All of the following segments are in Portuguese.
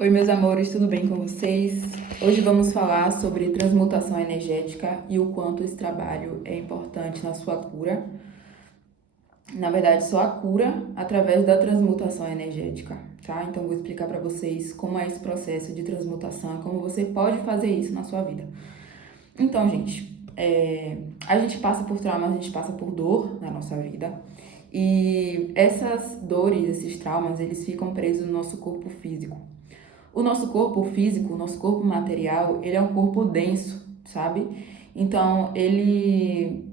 Oi, meus amores, tudo bem com vocês? Hoje vamos falar sobre transmutação energética e o quanto esse trabalho é importante na sua cura. Na verdade, só a cura através da transmutação energética, tá? Então, vou explicar para vocês como é esse processo de transmutação e como você pode fazer isso na sua vida. Então, gente, a gente passa por traumas, a gente passa por dor na nossa vida. E essas dores, esses traumas, eles ficam presos no nosso corpo físico. O nosso corpo físico, o nosso corpo material, ele é um corpo denso, sabe? Então, ele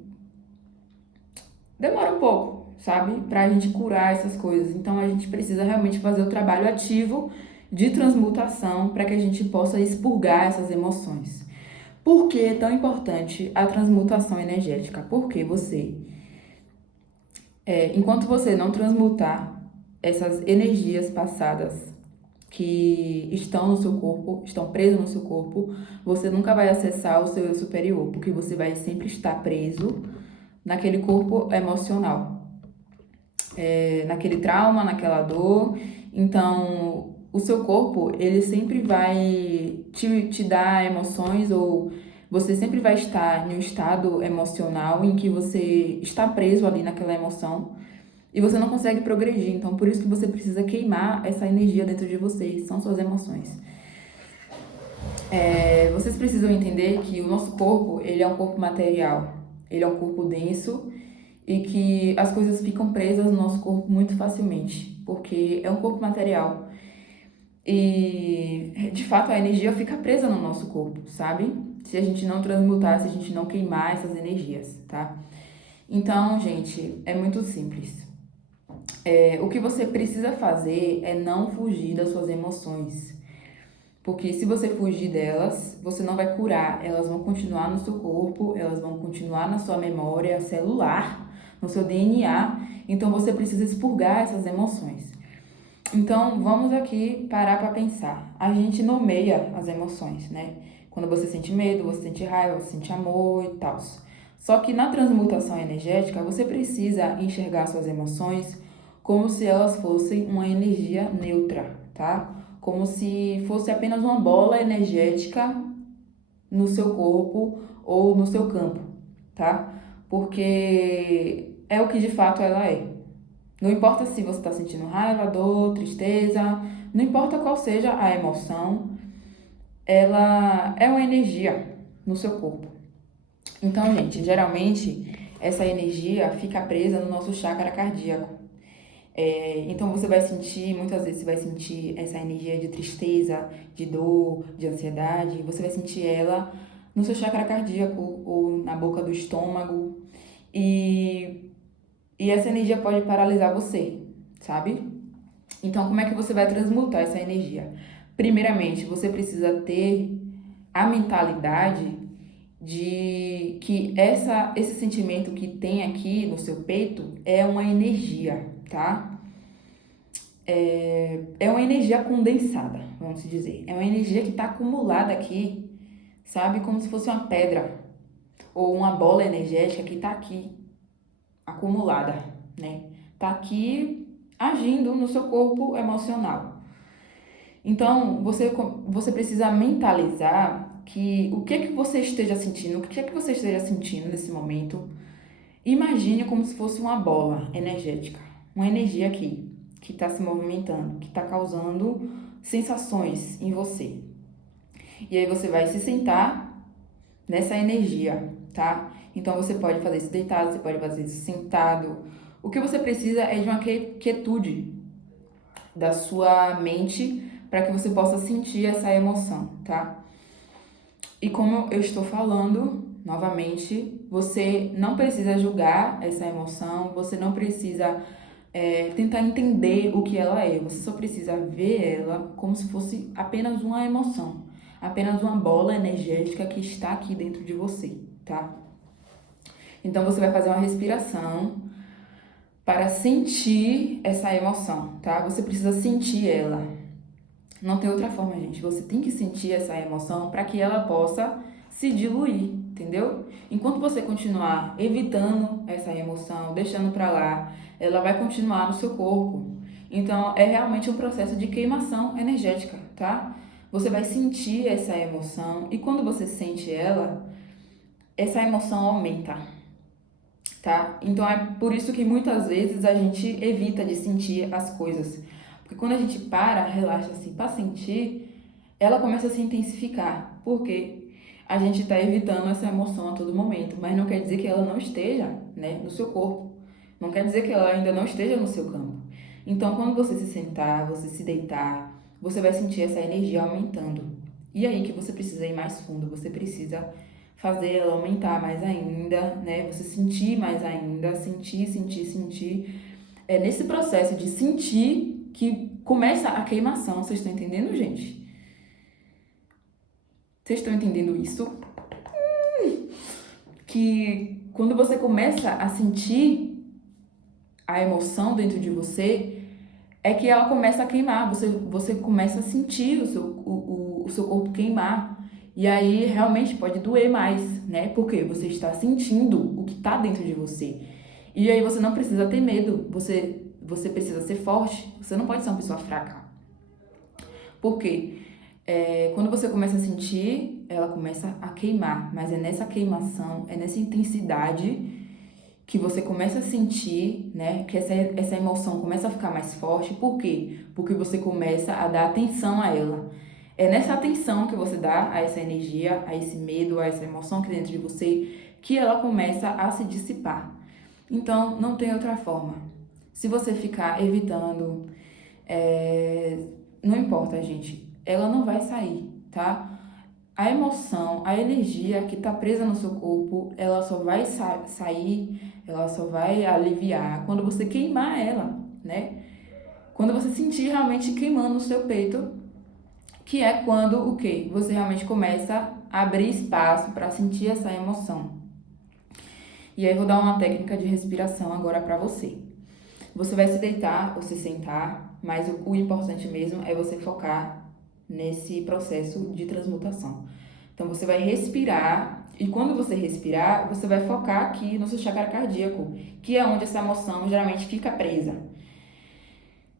demora um pouco, sabe? Pra gente curar essas coisas. Então, a gente precisa realmente fazer o trabalho ativo de transmutação para que a gente possa expurgar essas emoções. Por que é tão importante a transmutação energética? Porque enquanto você não transmutar essas energias passadas que estão no seu corpo, estão presas no seu corpo, você nunca vai acessar o seu eu superior, porque você vai sempre estar preso naquele corpo emocional, naquele trauma, naquela dor. Então, o seu corpo, ele sempre vai te dar emoções, ou você sempre vai estar em um estado emocional em que você está preso ali naquela emoção e você não consegue progredir. Então, por isso que você precisa queimar essa energia dentro de vocês, são suas emoções. Vocês precisam entender que o nosso corpo, ele é um corpo material, ele é um corpo denso e que as coisas ficam presas no nosso corpo muito facilmente, porque é um corpo material. E, de fato, a energia fica presa no nosso corpo, sabe? Se a gente não transmutar, se a gente não queimar essas energias, tá? Então, gente, é muito simples. O que você precisa fazer é não fugir das suas emoções. Porque se você fugir delas, você não vai curar. Elas vão continuar no seu corpo, elas vão continuar na sua memória celular, no seu DNA. Então você precisa expurgar essas emoções. Então vamos aqui parar para pensar. A gente nomeia as emoções, né? Quando você sente medo, você sente raiva, você sente amor e tal. Só que na transmutação energética, você precisa enxergar suas emoções como se elas fossem uma energia neutra, tá? Como se fosse apenas uma bola energética no seu corpo ou no seu campo, tá? Porque é o que de fato ela é. Não importa se você está sentindo raiva, dor, tristeza, não importa qual seja a emoção, ela é uma energia no seu corpo. Então, gente, geralmente essa energia fica presa no nosso chakra cardíaco. Então você vai sentir, muitas vezes você vai sentir essa energia de tristeza, de dor, de ansiedade, você vai sentir ela no seu chakra cardíaco ou na boca do estômago. E essa energia pode paralisar você, sabe? Então, como é que você vai transmutar essa energia? Primeiramente, você precisa ter a mentalidade de que esse sentimento que tem aqui no seu peito é uma energia, tá? É uma energia condensada, vamos dizer. É uma energia que está acumulada aqui, sabe? Como se fosse uma pedra ou uma bola energética que está aqui, acumulada, né? Tá aqui agindo no seu corpo emocional. Então, você precisa mentalizar que o que é que você esteja sentindo, o que é que você esteja sentindo nesse momento. Imagine como se fosse uma bola energética, uma energia aqui, que está se movimentando, que está causando sensações em você. E aí você vai se sentar nessa energia, tá? Então você pode fazer isso deitado, você pode fazer isso sentado. O que você precisa é de uma quietude da sua mente para que você possa sentir essa emoção, tá? E como eu estou falando, novamente, você não precisa julgar essa emoção, você não precisa tentar entender o que ela é, você só precisa ver ela como se fosse apenas uma emoção, apenas uma bola energética que está aqui dentro de você, tá? Então você vai fazer uma respiração para sentir essa emoção, tá? Você precisa sentir ela. Não tem outra forma, gente. Você tem que sentir essa emoção para que ela possa se diluir, entendeu? Enquanto você continuar evitando essa emoção, deixando para lá, ela vai continuar no seu corpo. Então, é realmente um processo de queimação energética, tá? Você vai sentir essa emoção e quando você sente ela, essa emoção aumenta, tá? Então, é por isso que muitas vezes a gente evita de sentir as coisas. Porque quando a gente para, relaxa assim para sentir, ela começa a se intensificar. Por quê? A gente está evitando essa emoção a todo momento, mas não quer dizer que ela não esteja, né, no seu corpo. Não quer dizer que ela ainda não esteja no seu campo. Então, quando você se sentar, você se deitar, você vai sentir essa energia aumentando. E aí que você precisa ir mais fundo, você precisa fazer ela aumentar mais ainda, né? Você sentir mais ainda, sentir, sentir, sentir. É nesse processo de sentir que começa a queimação. Vocês estão entendendo, gente? Vocês estão entendendo isso? Que quando você começa a sentir a emoção dentro de você, é que ela começa a queimar. Você começa a sentir o seu corpo queimar. E aí realmente pode doer mais, né? Porque você está sentindo o que está dentro de você. E aí você não precisa ter medo. Você precisa ser forte. Você não pode ser uma pessoa fraca. Por quê? Quando você começa a sentir, ela começa a queimar, mas é nessa queimação, é nessa intensidade que você começa a sentir, né, que essa emoção começa a ficar mais forte. Por quê? Porque você começa a dar atenção a ela. É nessa atenção que você dá a essa energia, a esse medo, a essa emoção que dentro de você, que ela começa a se dissipar. Então, não tem outra forma. Se você ficar evitando, não importa, gente, ela não vai sair, tá? A emoção, a energia que está presa no seu corpo, ela só vai sair, ela só vai aliviar quando você queimar ela, né? Quando você sentir realmente queimando o seu peito, que é quando o quê? Você realmente começa a abrir espaço para sentir essa emoção. E aí eu vou dar uma técnica de respiração agora para você. Você vai se deitar ou se sentar, mas o importante mesmo é você focar nesse processo de transmutação. Então você vai respirar e quando você respirar, você vai focar aqui no seu chakra cardíaco, que é onde essa emoção geralmente fica presa.